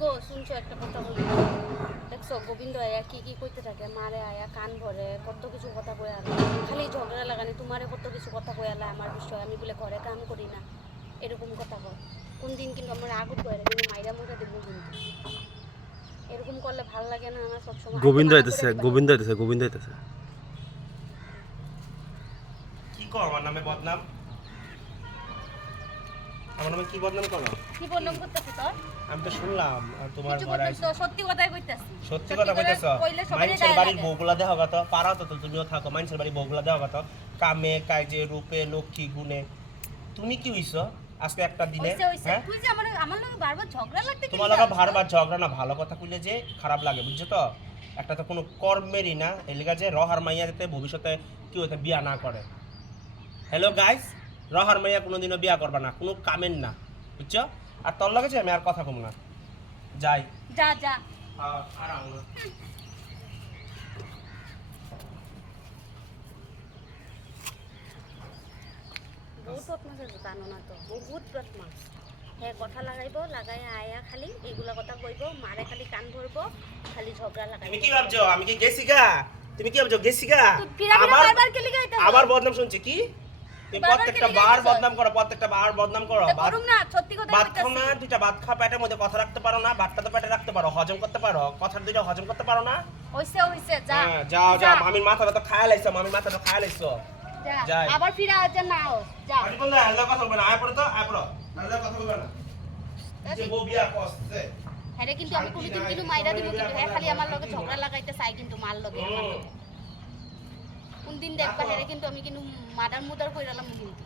গো শুনছো একটা কথা বলি দেখছো গোবিন্দ আয়া কি কি কইতে থাকে মারে আয়া কান ভরে কত কিছু কথা কই আলা খালি ঝগড়া লাগানি তোমারে কত কিছু কথা কই আলা আমার বিষয় আমি বলে ঘরে কাম করি না এরকম কথা কয় কোন দিন কিন্তু আমার আগুন করে কিন্তু মাইরা মুইরা দেব কিন্তু এরকম করলে ভাল লাগে না আমার সব সময় গোবিন্দ আইতেছে কি কর আমার নামে বদনাম আমার নামে কি বদনাম করো কি বললাম করতেছি তোর আমি তো শুনলাম আর তোমার কিছু ঘরে বলতেছ তো সত্যি কথাই কইতাছি সত্যি কথা কইতেছো কইলে সবাই মানুষের বাড়ির বউগুলা দেহ গত পারাও তো তুমিও থাকো মানুষের বাড়ির বউগুলা দেহ গত কামে কাজে রূপে লক্ষ্মী গুণে তুমি কি হইছো আজকে একটা দিনে হ্যাঁ তুই যে আমার লগে বারবার ঝগড়া লাগতে কি তোমার লগে বারবার ঝগড়া না ভালো কথা কইলে যে খারাপ লাগে বুঝছো তো একটা তো কোনো কর্মেরই না এই লাগা যে রহার মাইয়া যাতে ভবিষ্যতে কি হইতে বিয়া না করে হ্যালো গাইস রহার মাইয়া কোনোদিনও বিয়া করবা না কোনো কামের না বুঝছো আর তোর লগে যে আমি আর কথা কম না যাই যা যা হ্যাঁ আর আও না বহুত বদমাস জানো না তো বহুত বদমাস হ্যাঁ কথা লাগাইবো লাগাই আয়া খালি এইগুলা কথা কইবো মারে খালি কান ধরবো খালি ঝগড়া লাগাইবো তুমি কি ভাবছো আমি কি গেছি গা তুমি কি ভাবছো গেছি গা বারবার কে লিগাইতা আবার বদনাম শুনছি কি তুমি প্রত্যেকটা বার বদনাম করো করুম না সত্যি কথা ভাত কইতাছি খাও না দুইটা ভাত খা পেটের মধ্যে কথা রাখতে পারো না ভাতটা তো পেটে রাখতে পারো হজম করতে পারো কথার দুইটা হজম করতে পারো না হইছে যা হ্যাঁ যাও যাও মামির মাথাটা তো খায়া লাইছো যা যাই। আবার ফিরে আজ না আও যা আমি বললে আল্লাহ কথা বলবে না আয় পড়ো আল্লাহ কথা বলবে না যে বউ বিয়া করছে হ্যাঁ কিন্তু আমি কোনোদিন কিন্তু মাইরা দিব কিন্তু হ্যাঁ খালি আমার লগে ঝগড়া লাগাইতে চাই কিন্তু মার লগে আমার লগে কোন দিন দেখবা হ্যাঁ কিন্তু আমি কিন্তু মাদার মুদার কইরালাম কিন্তু